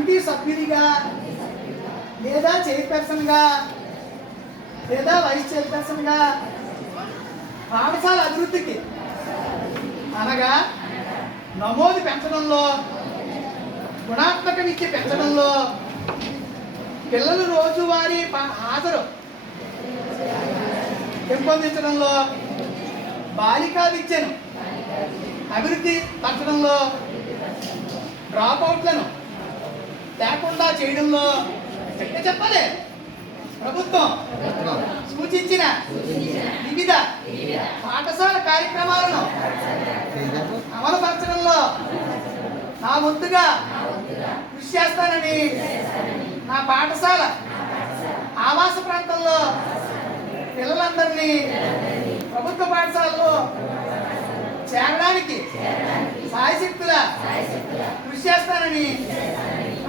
Committee సభ్యునిగా లేదా చైర్పర్సన్గా లేదా వైస్ చైర్పర్సన్గా పాఠశాల అభివృద్ధికి అనగా నమోదు పెంచడంలో గుణాత్మక విద్య పెంచడంలో పిల్లలు రోజువారీ ప- హాజరు పెంపొందించడంలో బాలికా విద్యను అభివృద్ధి పరచడంలో డ్రాప్అవుట్లను లేకుండా చేయడంలో గట్టిగా చెప్పాలి. ప్రభుత్వం సూచించిన వివిధ పాఠశాల కార్యక్రమాలను అమలుపరచడంలో నా వంతుగా కృషి చేస్తానని నా పాఠశాల ఆవాస ప్రాంతంలో పిల్లలందరినీ ప్రభుత్వ పాఠశాలలో చేరడానికి సాయశక్తుల కృషి చేస్తానని